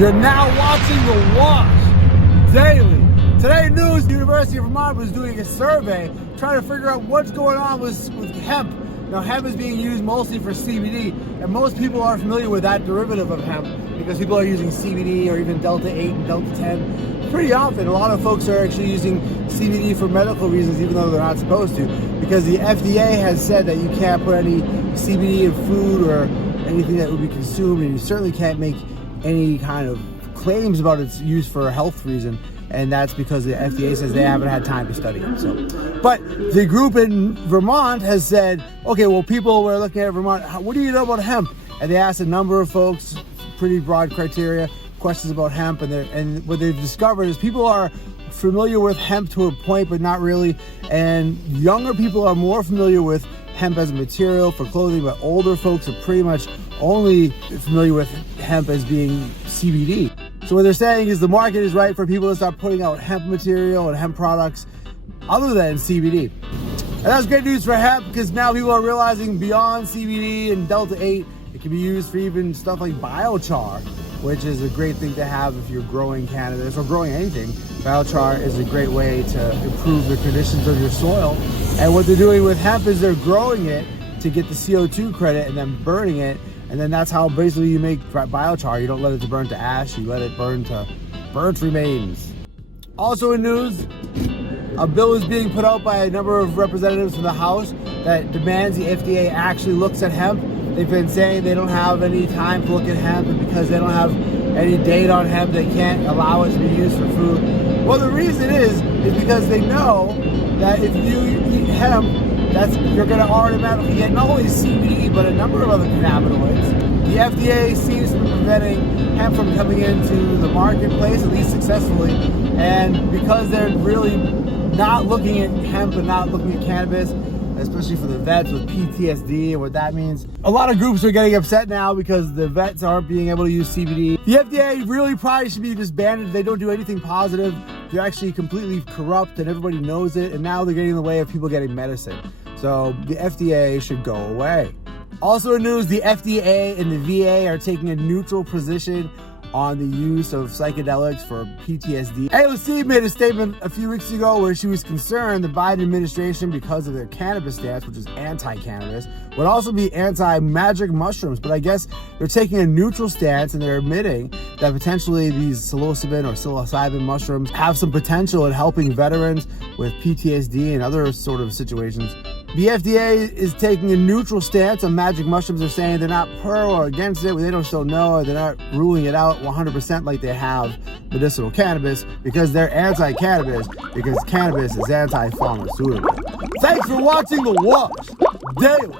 You're now watching The Wash Daily. Today news, the University of Vermont was doing a survey trying to figure out what's going on with hemp. Now hemp is being used mostly for CBD, and most people are familiar with that derivative of hemp because people are using CBD or even Delta 8 and Delta 10. Pretty often, a lot of folks are actually using CBD for medical reasons even though they're not supposed to, because the FDA has said that you can't put any CBD in food or anything that would be consumed, and you certainly can't make any kind of claims about its use for a health reason, and that's because the FDA says they haven't had time to study it. So, but the group in Vermont has said, okay, well, people were looking at Vermont, what do you know about hemp? And they asked a number of folks, pretty broad criteria, questions about hemp, and what they've discovered is people are familiar with hemp to a point, but not really, and younger people are more familiar with hemp as a material for clothing, but older folks are pretty much only familiar with hemp as being CBD. So what they're saying is the market is right for people to start putting out hemp material and hemp products other than CBD. And that's great news for hemp, because now people are realizing beyond CBD and Delta 8, it can be used for even stuff like biochar, which is a great thing to have if you're growing cannabis or growing anything. Biochar is a great way to improve the conditions of your soil. And what they're doing with hemp is they're growing it to get the CO2 credit and then burning it. And then that's how basically you make biochar. You don't let it burn to ash, you let it burn to burnt remains. Also in news, a bill is being put out by a number of representatives from the House that demands the FDA actually looks at hemp. They've been saying they don't have any time to look at hemp, and because they don't have any data on hemp, they can't allow it to be used for food. Well, the reason is because they know that if you eat hemp, you're going to automatically get not only CBD, but a number of other cannabinoids. The FDA seems to be preventing hemp from coming into the marketplace, at least successfully, and because they're really not looking at hemp and not looking at cannabis, especially for the vets with PTSD and what that means. A lot of groups are getting upset now because the vets aren't being able to use CBD. The FDA really probably should be disbanded. They don't do anything positive. They're actually completely corrupt and everybody knows it, and now they're getting in the way of people getting medicine. So the FDA should go away. Also in news, the FDA and the VA are taking a neutral position on the use of psychedelics for PTSD. AOC made a statement a few weeks ago where she was concerned the Biden administration, because of their cannabis stance, which is anti-cannabis, would also be anti-magic mushrooms. But I guess they're taking a neutral stance, and they're admitting that potentially these psilocybin or psilocybin mushrooms have some potential in helping veterans with PTSD and other sort of situations. The FDA is taking a neutral stance on magic mushrooms. They're saying they're not pro or against it. They just don't know, or they're not ruling it out 100% like they have medicinal cannabis, because they're anti-cannabis, because cannabis is anti-pharmaceutical. Thanks for watching The Wash Daily.